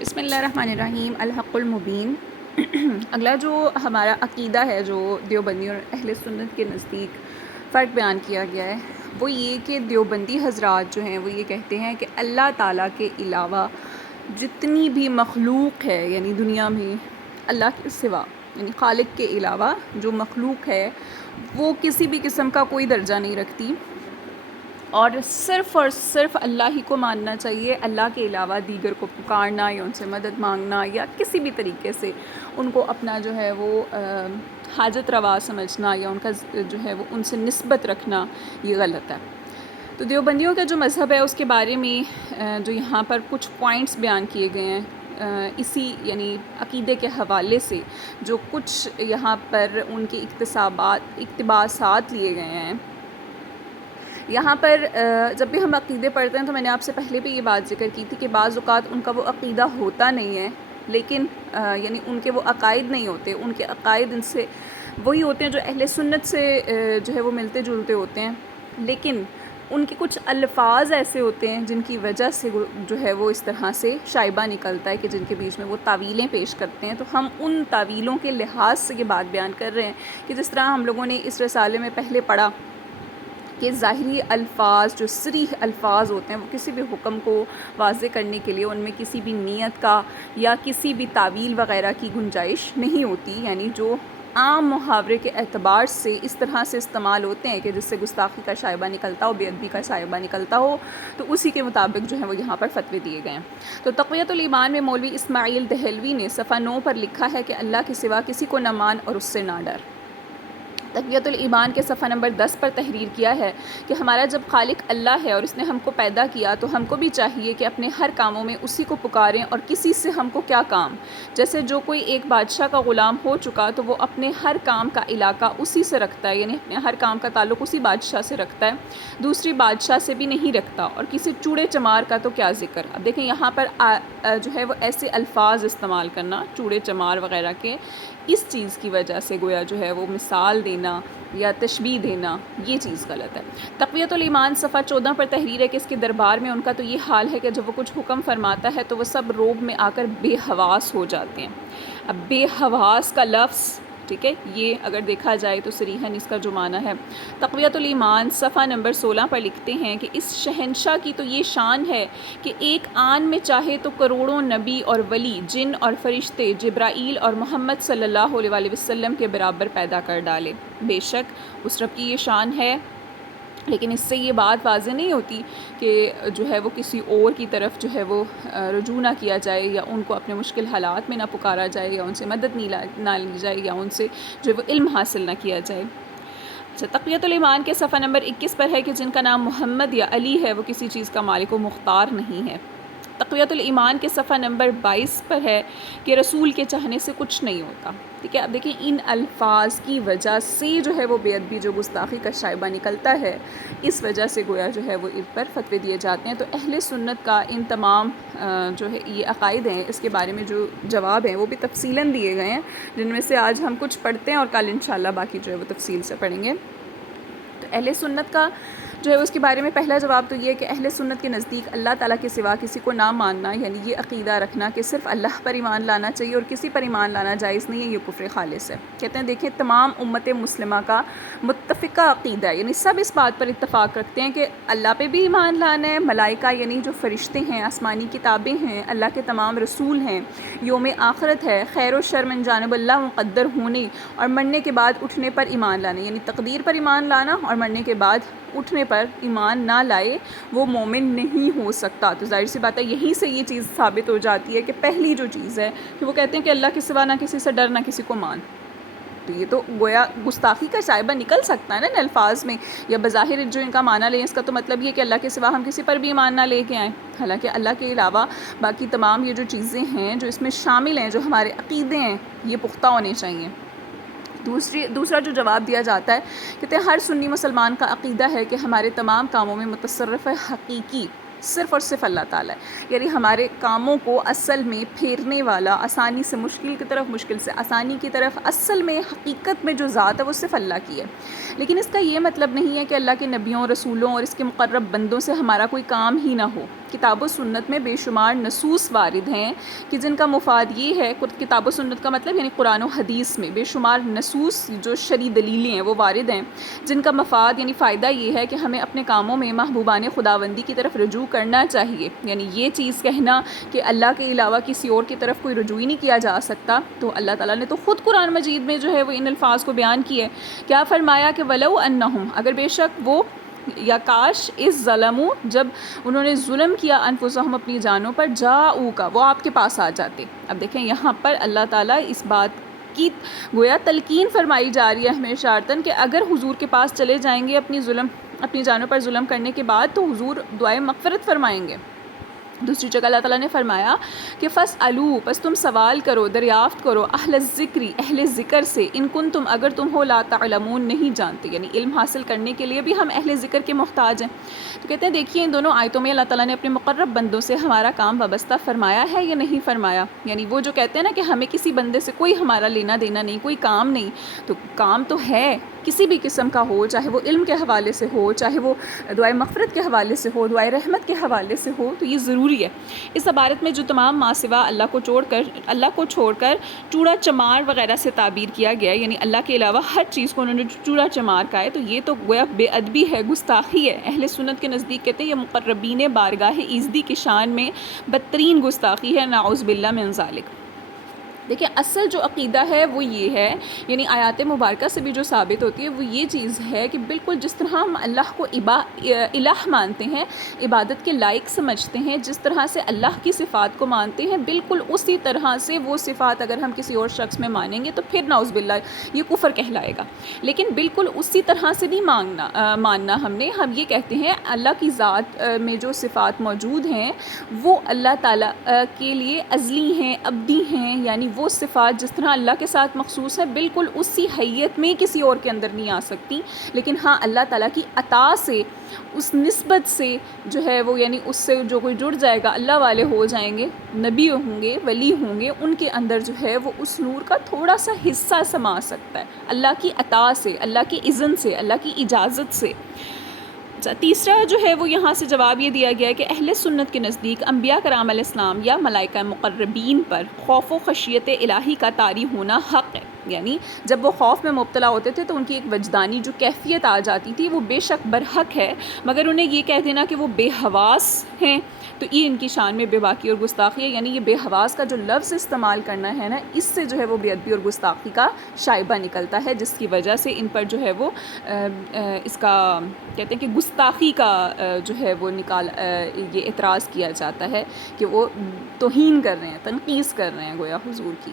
بسم اللہ الرحمن الرحیم، الحق المبین۔ اگلا جو ہمارا عقیدہ ہے، جو دیوبندی اور اہل سنت کے نزدیک فرق بیان کیا گیا ہے، وہ یہ کہ دیوبندی حضرات جو ہیں وہ یہ کہتے ہیں کہ اللہ تعالیٰ کے علاوہ جتنی بھی مخلوق ہے، یعنی دنیا میں اللہ کے سوا، یعنی خالق کے علاوہ جو مخلوق ہے وہ کسی بھی قسم کا کوئی درجہ نہیں رکھتی، اور صرف اللہ ہی کو ماننا چاہیے۔ اللہ کے علاوہ دیگر کو پکارنا یا ان سے مدد مانگنا یا کسی بھی طریقے سے ان کو اپنا جو ہے وہ حاجت روا سمجھنا یا ان کا جو ہے وہ ان سے نسبت رکھنا، یہ غلط ہے۔ تو دیوبندیوں کا جو مذہب ہے اس کے بارے میں جو یہاں پر کچھ پوائنٹس بیان کیے گئے ہیں، اسی یعنی عقیدے کے حوالے سے جو کچھ یہاں پر ان کے اقتباسات لیے گئے ہیں۔ یہاں پر جب بھی ہم عقیدے پڑھتے ہیں تو میں نے آپ سے پہلے بھی یہ بات ذکر کی تھی کہ بعض اوقات ان کا وہ عقیدہ ہوتا نہیں ہے، لیکن یعنی ان کے وہ عقائد نہیں ہوتے، ان کے عقائد ان سے وہی ہوتے ہیں جو اہل سنت سے جو ہے وہ ملتے جلتے ہوتے ہیں، لیکن ان کے کچھ الفاظ ایسے ہوتے ہیں جن کی وجہ سے جو ہے وہ اس طرح سے شائبہ نکلتا ہے کہ جن کے بیچ میں وہ تعویلیں پیش کرتے ہیں۔ تو ہم ان تعویلوں کے لحاظ سے یہ بات بیان کر رہے ہیں کہ جس طرح ہم لوگوں نے اس رسالے میں پہلے پڑھا کہ ظاہری الفاظ جو صریح الفاظ ہوتے ہیں وہ کسی بھی حکم کو واضح کرنے کے لیے ان میں کسی بھی نیت کا یا کسی بھی تعویل وغیرہ کی گنجائش نہیں ہوتی، یعنی جو عام محاورے کے اعتبار سے اس طرح سے استعمال ہوتے ہیں کہ جس سے گستاخی کا شائبہ نکلتا ہو، بے ادبی کا شائبہ نکلتا ہو، تو اسی کے مطابق جو ہے وہ یہاں پر فتوے دیے گئے ہیں۔ تو تقویۃ الایمان میں مولوی اسماعیل دہلوی نے صفحہ 9 پر لکھا ہے کہ اللہ کے سوا کسی کو نہ مان اور اس سے نہ ڈر۔ تقویۃ الایمان کے صفحہ نمبر 10 پر تحریر کیا ہے کہ ہمارا جب خالق اللہ ہے اور اس نے ہم کو پیدا کیا تو ہم کو بھی چاہیے کہ اپنے ہر کاموں میں اسی کو پکاریں، اور کسی سے ہم کو کیا کام، جیسے جو کوئی ایک بادشاہ کا غلام ہو چکا تو وہ اپنے ہر کام کا علاقہ اسی سے رکھتا ہے، یعنی اپنے ہر کام کا تعلق اسی بادشاہ سے رکھتا ہے، دوسری بادشاہ سے بھی نہیں رکھتا، اور کسی چوڑے چمار کا تو کیا ذکر۔ اب دیکھیں یہاں پر جو ہے وہ ایسے الفاظ استعمال کرنا چوڑے چمار وغیرہ کے، اس چیز کی وجہ سے گویا جو ہے وہ مثال دینا یا تشبیہ دینا، یہ چیز غلط ہے۔ تقویۃ الایمان صفحہ 14 پر تحریر ہے کہ اس کے دربار میں ان کا تو یہ حال ہے کہ جب وہ کچھ حکم فرماتا ہے تو وہ سب روب میں آ کر بے حواس ہو جاتے ہیں۔ اب بے حواس کا لفظ، ٹھیک ہے، یہ اگر دیکھا جائے تو صریحاً اس کا جو معنی ہے، تقویۃ الایمان صفحہ نمبر 16 پر لکھتے ہیں کہ اس شہنشاہ کی تو یہ شان ہے کہ ایک آن میں چاہے تو کروڑوں نبی اور ولی، جن اور فرشتے، جبرائیل اور محمد صلی اللہ علیہ وآلہ وسلم کے برابر پیدا کر ڈالے۔ بے شک اس رب کی یہ شان ہے، لیکن اس سے یہ بات واضح نہیں ہوتی کہ جو ہے وہ کسی اور کی طرف جو ہے وہ رجوع نہ کیا جائے، یا ان کو اپنے مشکل حالات میں نہ پکارا جائے، یا ان سے مدد نہ لی جائے، یا ان سے جو ہے وہ علم حاصل نہ کیا جائے۔ اچھا، تقویۃ الایمان کے صفحہ نمبر 21 پر ہے کہ جن کا نام محمد یا علی ہے وہ کسی چیز کا مالک و مختار نہیں ہے۔ تقویۃ الایمان کے صفحہ نمبر 22 پر ہے کہ رسول کے چاہنے سے کچھ نہیں ہوتا، ٹھیک ہے۔ اب دیکھیں ان الفاظ کی وجہ سے جو ہے وہ بے ادبی، جو گستاخی کا شائبہ نکلتا ہے، اس وجہ سے گویا جو ہے وہ ان پر فتوے دیے جاتے ہیں۔ تو اہل سنت کا ان تمام جو ہے یہ عقائد ہیں، اس کے بارے میں جو جواب ہیں وہ بھی تفصیلاً دیے گئے ہیں، جن میں سے آج ہم کچھ پڑھتے ہیں اور کل انشاءاللہ باقی جو ہے وہ تفصیل سے پڑھیں گے۔ تو اہل سنت کا جو ہے اس کے بارے میں پہلا جواب تو یہ ہے کہ اہل سنت کے نزدیک اللہ تعالیٰ کے سوا کسی کو نہ ماننا، یعنی یہ عقیدہ رکھنا کہ صرف اللہ پر ایمان لانا چاہیے اور کسی پر ایمان لانا جائز نہیں ہے، یہ کفر خالص ہے۔ کہتے ہیں دیکھیں تمام امت مسلمہ کا متفقہ عقیدہ ہے، یعنی سب اس بات پر اتفاق رکھتے ہیں کہ اللہ پہ بھی ایمان لانا ہے، ملائکہ یعنی جو فرشتے ہیں، آسمانی کتابیں ہیں، اللہ کے تمام رسول ہیں، یوم آخرت ہے، خیر و شر من جانب اللہ مقدر ہونے اور مرنے کے بعد اٹھنے پر ایمان لانا، یعنی تقدیر پر ایمان لانا، اور مرنے کے بعد اٹھنے پر ایمان نہ لائے وہ مومن نہیں ہو سکتا۔ تو ظاہر سی بات ہے یہیں سے یہ چیز ثابت ہو جاتی ہے کہ پہلی جو چیز ہے کہ وہ کہتے ہیں کہ اللہ کے سوا نہ کسی سے ڈر نہ کسی کو مان، تو یہ تو گویا گستاخی کا شائبہ نکل سکتا ہے نا ان الفاظ میں، یا بظاہر جو ان کا معنی لیں اس کا تو مطلب یہ کہ اللہ کے سوا ہم کسی پر بھی ایمان نہ لے کے آئیں، حالانکہ اللہ کے علاوہ باقی تمام یہ جو چیزیں ہیں جو اس میں شامل ہیں، جو ہمارے عقیدے ہیں، یہ پختہ ہونے چاہیے۔ دوسرا جو جواب دیا جاتا ہے، کہتے ہیں ہر سنی مسلمان کا عقیدہ ہے کہ ہمارے تمام کاموں میں متصرف حقیقی صرف اور صرف اللہ تعالیٰ ہے، یعنی ہمارے کاموں کو اصل میں پھیرنے والا، آسانی سے مشکل کی طرف، مشکل سے آسانی کی طرف، اصل میں حقیقت میں جو ذات ہے وہ صرف اللہ کی ہے۔ لیکن اس کا یہ مطلب نہیں ہے کہ اللہ کے نبیوں، رسولوں اور اس کے مقرب بندوں سے ہمارا کوئی کام ہی نہ ہو، کتاب و سنت میں بے شمار نصوص وارد ہیں کہ جن کا مفاد یہ ہے، کتاب و سنت کا مطلب یعنی قرآن و حدیث میں بے شمار نصوص جو شرعی دلیلیں ہیں وہ وارد ہیں، جن کا مفاد یعنی فائدہ یہ ہے کہ ہمیں اپنے کاموں میں محبوبان خداوندی کی طرف رجوع کرنا چاہیے، یعنی یہ چیز کہنا کہ اللہ کے علاوہ کسی اور کی طرف کوئی رجوع ہی نہیں کیا جا سکتا، تو اللہ تعالیٰ نے تو خود قرآن مجید میں جو ہے وہ ان الفاظ کو بیان کیا ہے۔ کیا فرمایا کہ وَلَوْ أَنَّهُمْ، اگر بے شک وہ یا کاش اس ظلموں، جب انہوں نے ظلم کیا انفسہم اپنی جانوں پر، جاؤکا وہ آپ کے پاس آ جاتے۔ اب دیکھیں یہاں پر اللہ تعالیٰ اس بات کی گویا تلقین فرمائی جا رہی ہے ہمیشہ کہ اگر حضور کے پاس چلے جائیں گے اپنی جانوں پر ظلم کرنے کے بعد تو حضور دعائے مغفرت فرمائیں گے۔ دوسری جگہ اللہ تعالیٰ نے فرمایا کہ فَاسْأَلُوا، پس تم سوال کرو، دریافت کرو، اہل الذکری، اہل ذکر سے، ان کنتم اگر تم ہو لا تعلمون نہیں جانتے، یعنی علم حاصل کرنے کے لیے بھی ہم اہل ذکر کے محتاج ہیں۔ تو کہتے ہیں دیکھیے ان دونوں آیتوں میں اللہ تعالیٰ نے اپنے مقرب بندوں سے ہمارا کام وابستہ فرمایا ہے یا نہیں فرمایا، یعنی وہ جو کہتے ہیں نا کہ ہمیں کسی بندے سے کوئی ہمارا لینا دینا نہیں، کوئی کام نہیں، تو کام تو ہے کسی بھی قسم کا ہو، چاہے وہ علم کے حوالے سے ہو، چاہے وہ دعائے مغفرت کے حوالے سے ہو، دعائے رحمت کے حوالے سے ہو، تو یہ ضروری ہے۔ اس عبارت میں جو تمام ما سوا اللہ کو چھوڑ کر چوڑا چمار وغیرہ سے تعبیر کیا گیا ہے، یعنی اللہ کے علاوہ ہر چیز کو انہوں نے چوڑا چمار کہا ہے، تو یہ تو گویا بے ادبی ہے، گستاخی ہے۔ اہل سنت کے نزدیک کہتے ہیں یہ مقربین بارگاہ ایزدی کی شان میں بدترین گستاخی ہے، نعوذ باللہ من ذالک۔ دیکھیں اصل جو عقیدہ ہے وہ یہ ہے، یعنی آیات مبارکہ سے بھی جو ثابت ہوتی ہے وہ یہ چیز ہے کہ بالکل جس طرح ہم اللہ کو الہ مانتے ہیں، عبادت کے لائق سمجھتے ہیں، جس طرح سے اللہ کی صفات کو مانتے ہیں، بالکل اسی طرح سے وہ صفات اگر ہم کسی اور شخص میں مانیں گے تو پھر نعوذ باللہ یہ کفر کہلائے گا۔ لیکن بالکل اسی طرح سے نہیں ماننا ہم یہ کہتے ہیں اللہ کی ذات میں جو صفات موجود ہیں وہ اللہ تعالیٰ کے لیے ازلی ہیں، ابدی ہیں، یعنی وہ صفات جس طرح اللہ کے ساتھ مخصوص ہے بالکل اسی حیت میں کسی اور کے اندر نہیں آ سکتی، لیکن ہاں اللہ تعالیٰ کی عطا سے، اس نسبت سے جو ہے وہ، یعنی اس سے جو کوئی جڑ جائے گا، اللہ والے ہو جائیں گے، نبی ہوں گے، ولی ہوں گے، ان کے اندر جو ہے وہ اس نور کا تھوڑا سا حصہ سما سکتا ہے اللہ کی عطا سے، اللہ کی اذن سے، اللہ کی اجازت سے۔ تیسرا جو ہے وہ یہاں سے جواب یہ دیا گیا ہے کہ اہل سنت کے نزدیک انبیاء کرام علیہ السلام یا ملائکہ مقربین پر خوف و خشیت الہی کا طاری ہونا حق ہے، یعنی جب وہ خوف میں مبتلا ہوتے تھے تو ان کی ایک وجدانی جو کیفیت آ جاتی تھی وہ بے شک برحق ہے، مگر انہیں یہ کہہ دینا کہ وہ بے حواس ہیں تو یہ ان کی شان میں بے باکی اور گستاخی ہے، یعنی یہ بے حواس کا جو لفظ استعمال کرنا ہے نا، اس سے جو ہے وہ بے ادبی اور گستاخی کا شائبہ نکلتا ہے، جس کی وجہ سے ان پر جو ہے وہ اس کا کہتے ہیں کہ گستاخی کا جو ہے وہ یہ اعتراض کیا جاتا ہے کہ وہ توہین کر رہے ہیں، تنقیص کر رہے ہیں گویا حضور کی۔